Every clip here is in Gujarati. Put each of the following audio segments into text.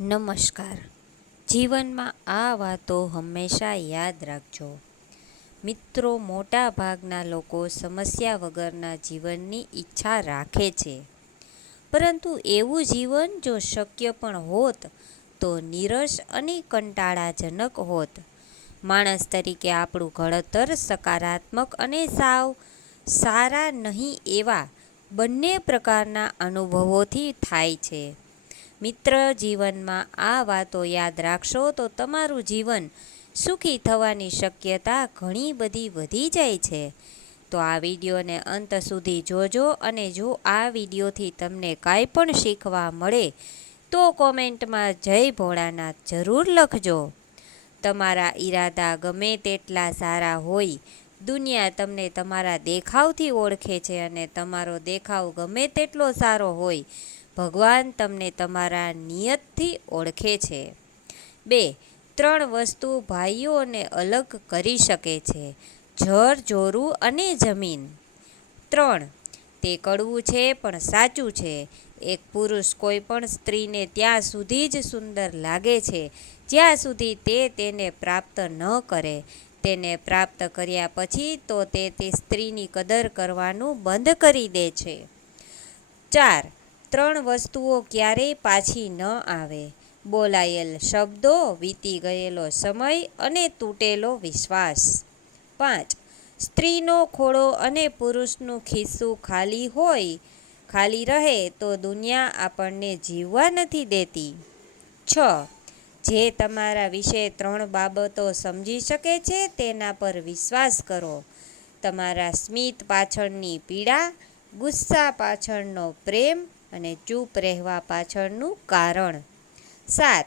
નમસ્કાર. જીવનમાં આ વાતો હંમેશા યાદ રાખજો. મિત્રો મોટા ભાગના લોકો સમસ્યા વગરના જીવનની ઈચ્છા રાખે છે. પરંતુ એવું જીવન જો શક્ય પણ હોત તો નિરસ અને કંટાળાજનક હોત. માણસ તરીકે આપણું ઘડતર સકારાત્મક અને સાવ સારા નહીં એવા બંને પ્રકારના અનુભવોથી થાય છે. મિત્ર જીવનમાં આ વાતો યાદ રાખશો તો તમારું જીવન સુખી થવાની શક્યતા ઘણી બધી વધી જાય છે. તો આ વિડીયોને અંત સુધી જોજો અને જો આ વિડીયોથી તમને કાંઈ પણ શીખવા મળે તો કોમેન્ટમાં જય ભોળાનાથ જરૂર લખજો. તમારા ઈરાદા ગમે તેટલા સારા હોય, દુનિયા તમને તમારા દેખાવથી ઓળખે છે અને તમારો દેખાવ ગમે તેટલો સારો હોય ભગવાન તમને તમારા નિયતથી ઓળખે છે. બે, ત્રણ વસ્તુ ભાઈઓને અલગ કરી શકે છે. જર જોરું અને જમીન. ત્રણ, તે કડવું છે પણ સાચું છે. એક પુરુષ કોઈ પણ સ્ત્રીને ત્યાં સુધી જ સુંદર લાગે છે. જ્યાં સુધી તે તેને પ્રાપ્ત ન કરે. તેને પ્રાપ્ત કર્યા પછી તો તે તે સ્ત્રીની કદર કરવાનું બંધ કરી દે છે. ચાર ત્રણ વસ્તુઓ ક્યારેય પાછી ન આવે. બોલાયેલ શબ્દો વીતી ગયેલો સમય અને તૂટેલો વિશ્વાસ. પાંચ, સ્ત્રીનો ખોળો અને પુરુષનું ખિસ્સું ખાલી હોય, ખાલી રહે તો દુનિયા આપણને જીવવા નથી દેતી. છ, જે તમારા વિશે ત્રણ બાબતો સમજી શકે છે તેના પર વિશ્વાસ કરો. તમારા સ્મિત પાછળની પીડા, ગુસ્સા પાછળનો પ્રેમ અને ચૂપ રહેવા પાછળનું કારણ. સાત,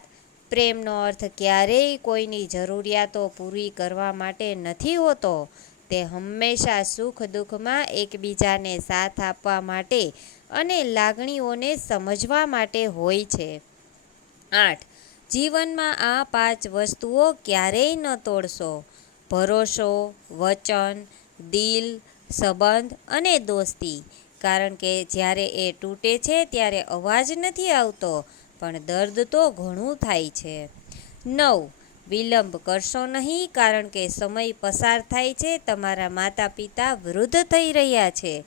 પ્રેમનો અર્થ ક્યારેય કોઈની જરૂરિયાતો પૂરી કરવા માટે નથી હોતો. તે હંમેશા સુખ દુઃખમાં એકબીજાને સાથ આપવા માટે અને લાગણીઓને સમજવા માટે હોય છે. આઠ, જીવનમાં આ પાંચ વસ્તુઓ ક્યારેય ન તોડશો. ભરોસો, વચન, દિલ, સંબંધ અને દોસ્તી. કારણ કે જ્યારે એ તૂટે છે ત્યારે અવાજ નથી આવતો, પણ દર્દ તો ઘણું થાય છે. નવ, વિલંબ કરશો નહીં કારણ કે સમય પસાર થાય છે, તમારા માતા પિતા વૃદ્ધ થઈ રહ્યા છે.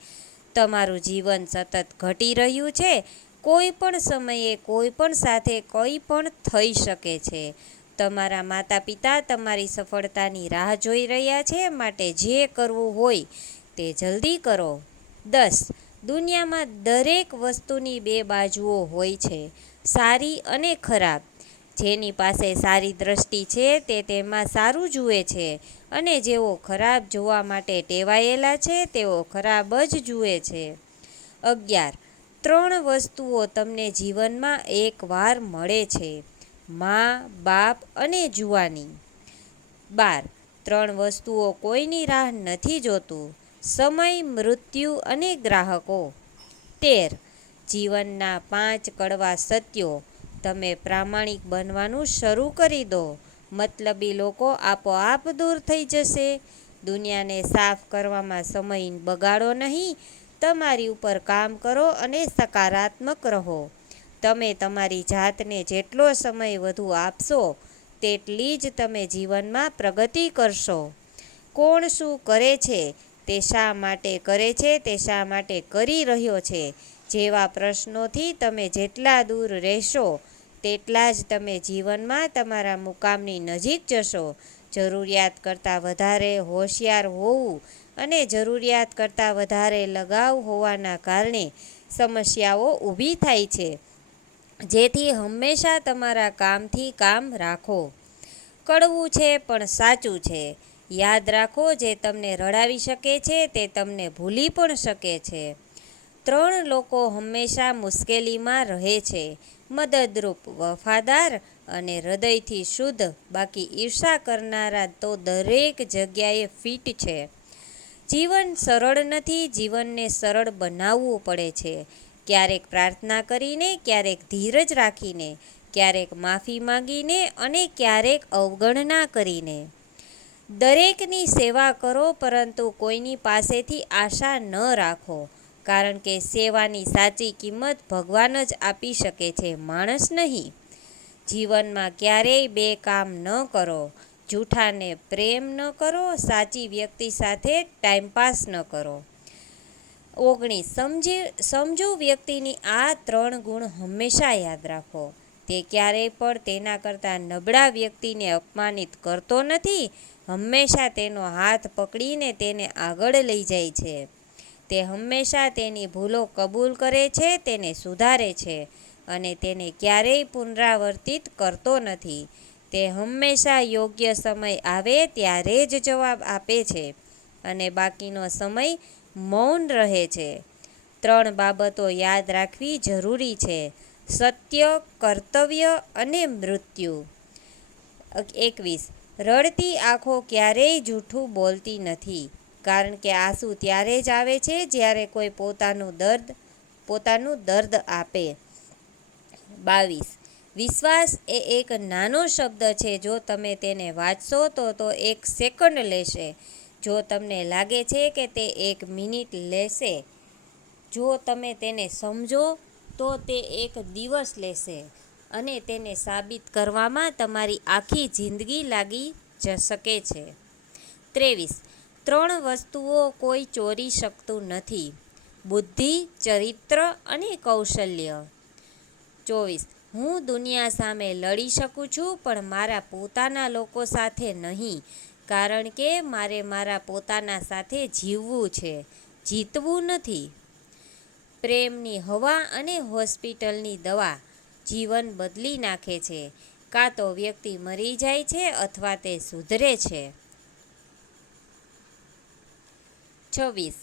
તમારું જીવન સતત ઘટી રહ્યું છે, કોઈ પણ સમયે કોઈ પણ સાથે કંઈ પણ થઈ શકે છે. તમારા માતા પિતા તમારી સફળતાની રાહ જોઈ રહ્યા છે, માટે જે કરવું હોય તે જલ્દી કરો. દસ. દુનિયામાં દરેક વસ્તુની બે બાજુઓ હોય છે, સારી અને ખરાબ. જેની પાસે સારી દ્રષ્ટિ છે, તે તેમાં સારું જુએ છે અને જેઓ ખરાબ જોવા માટે ટેવાયેલા છે, તેઓ ખરાબ જ જુએ છે. અગિયાર. ત્રણ વસ્તુઓ તમને જીવનમાં એકવાર મળે છે, મા, બાપ અને જુવાની. બાર. ત્રણ વસ્તુઓ કોઈની રાહ નથી જોતું સમય, મૃત્યુ અને ગ્રાહકો. તેર. જીવનના પાંચ કડવા સત્યો. તમે પ્રામાણિક બનવાનું શરૂ કરી દો. મતલબી લોકો આપોઆપ દૂર થઈ જશે. દુનિયાને સાફ કરવામાં સમય બગાડો નહીં. તમારી ઉપર કામ કરો અને સકારાત્મક રહો. તમે તમારી જાતને જેટલો સમય વધુ આપશો, તેટલી જ તમે જીવનમાં પ્રગતિ કરશો. કોણ શું કરે છે? તે શા માટે કરે છે? તે શા માટે કરી રહ્યો છે? જેવા પ્રશ્નોથી તમે જેટલા દૂર રહેશો, તેટલા જ તમે જીવનમાં તમારા મુકામની નજીક જશો. જરૂરિયાત કરતાં વધારે હોશિયાર હોવું અને જરૂરિયાત કરતાં વધારે લગાવ હોવાના કારણે સમસ્યાઓ ઊભી થાય છે. જેથી હંમેશા તમારા કામથી કામ રાખો. કડવું છે, પણ સાચું છે. યાદ રાખો, જે તમને રડાવી શકે છે, તે તમને ભૂલી પણ શકે છે. ત્રણ લોકો હંમેશા મુશ્કેલીમાં રહે છે. મદદરૂપ વફાદાર અને હૃદયથી શુદ્ધ, બાકી ઈર્ષા કરનારા તો દરેક જગ્યાએ ફિટ છે. જીવન સરળ નથી, જીવનને સરળ બનાવવું પડે છે. ક્યારેક પ્રાર્થના કરીને, ક્યારેક ધીરજ રાખીને, ક્યારેક માફી માંગીને અને ક્યારેક અવગણના કરીને. દરેકની સેવા કરો, પરંતુ કોઈની પાસેથી આશા ન રાખો, કારણ કે સેવાની સાચી કિંમત ભગવાન જ આપી શકે છે, માણસ નહીં. જીવનમાં ક્યારેય બે કામ ન કરો, જૂઠાને પ્રેમ ન કરો, સાચી વ્યક્તિ સાથે ટાઈમપાસ ન કરો. ઓગણીસ, સમજી, સમજુ વ્યક્તિની આ ત્રણ ગુણ હંમેશા યાદ રાખો. તે ક્યારેય પણ તેના કરતાં નબળા વ્યક્તિને અપમાનિત કરતો નથી, હંમેશા તેનો હાથ પકડીને તેને આગળ લઈ જાય છે. તે હંમેશા તેની ભૂલો કબૂલ કરે છે, તેને સુધારે છે અને તેને ક્યારેય પુનરાવર્તિત કરતો નથી. તે હંમેશા યોગ્ય સમય આવે ત્યારે જ જવાબ આપે છે અને બાકીનો સમય મૌન રહે છે. ત્રણ બાબતો યાદ રાખવી જરૂરી છે. સત્ય, કર્તવ્ય અને મૃત્યુ. એકવીસ. રડતી આંખો ક્યારેય જૂઠું બોલતી નથી, કારણ કે આંસુ ત્યારે જ આવે છે જ્યારે કોઈ પોતાનું દર્દ પોતાનું દર્દ આપે. બાવીસ. વિશ્વાસ એ એક નાનો શબ્દ છે, જો તમે તેને વાંચશો તો તો એક સેકન્ડ લેશે. જો તમને લાગે છે કે તે એક મિનિટ લેશે, જો તમે તેને સમજો તો તે એક દિવસ લેશે અને તેને સાબિત કરવામાં તમારી આખી જિંદગી લાગી જ શકે છે. ત્રેવીસ. ત્રણ વસ્તુઓ કોઈ ચોરી શકતું નથી. બુદ્ધિ, ચરિત્ર અને કૌશલ્ય. ચોવીસ. હું દુનિયા સામે લડી શકું છું, પણ મારા પોતાના લોકો સાથે નહીં, કારણ કે મારે મારા પોતાના સાથે જીવવું છે. જીતવું નથી. પ્રેમની હવા અને હોસ્પિટલની દવા જીવન બદલી નાખે છે. કાં તો વ્યક્તિ મરી જાય છે અથવા તે સુધરે છે. છવ્વીસ.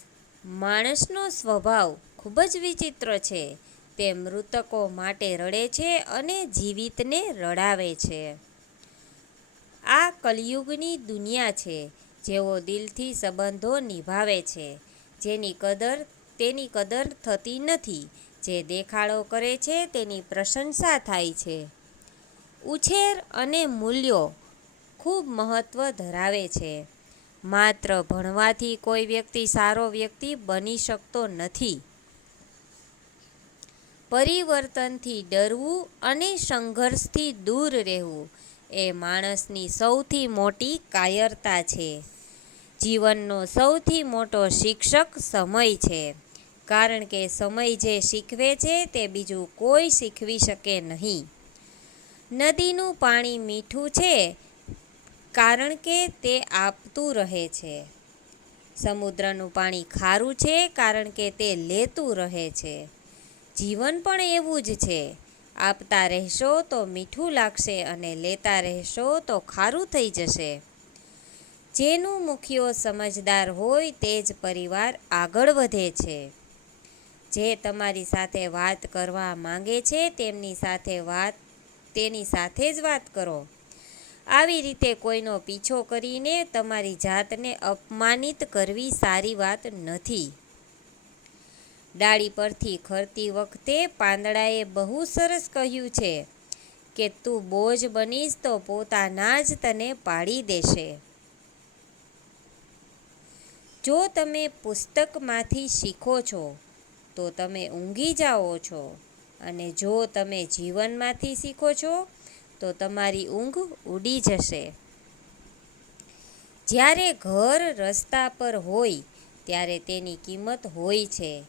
માણસનો સ્વભાવ ખૂબ જ વિચિત્ર છે. તે મૃતકો માટે રડે છે અને જીવિતને રડાવે છે. આ કલયુગની દુનિયા છે જેઓ દિલથી સંબંધો નિભાવે છે. જેની કદર તેની કદર થતી નથી. જે દેખાડો કરે છે તેની પ્રશંસા થાય છે. ઉછેર અને મૂલ્યો ખૂબ મહત્ત્વ ધરાવે છે. માત્ર ભણવાથી કોઈ વ્યક્તિ સારો વ્યક્તિ બની શકતો નથી. પરિવર્તનથી ડરવું અને સંઘર્ષથી દૂર રહેવું એ માણસની સૌથી મોટી કાયરતા છે. જીવનનો સૌથી મોટો શિક્ષક સમય છે. કારણ કે સમય જે શીખવે છે તે બીજું કોઈ શીખવી શકે નહીં. નદીનું પાણી મીઠું છે કારણ કે તે આપતું રહે છે. સમુદ્રનું પાણી ખારું છે કારણ કે તે લેતું રહે છે. જીવન પણ એવું જ છે. આપતા રહેશો તો મીઠું લાગશે અને લેતા રહેશો તો ખારું થઈ જશે. જેનું મુખ્યો સમજદાર હોય તે જ પરિવાર આગળ વધે છે. જે તમારી સાથે વાત કરવા માંગે છે, તેમની સાથે વાત, તેની સાથે જ વાત કરો. આવી રીતે કોઈનો પીછો કરીને તમારી જાતને અપમાનિત કરવી સારી વાત નથી. ડાળી પરથી ખરતી વખતે પાંદડાએ બહુ સરસ કહ્યું છે કે, તું બોજ બનીશ તો પોતાના જ તને પાડી દેશે. જો તમે પુસ્તકમાંથી શીખો છો તો તમે ઊંઘી જાઓ છો. અને જો તમે જીવનમાંથી શીખો છો, તો તમારી ઊંઘ ઉડી જશે. જ્યારે ઘર રસ્તા પર હોય, ત્યારે તેની કિંમત હોય છે.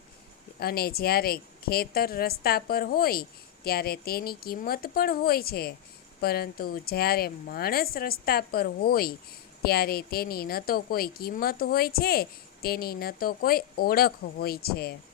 અને જ્યારે ખેતર રસ્તા પર હોય, ત્યારે તેની કિંમત પણ હોય છે. પરંતુ જ્યારે માણસ રસ્તા પર હોય, ત્યારે તેની ન તો કોઈ કિંમત હોય છે, તેની ન તો કોઈ ઓળખ હોય છે.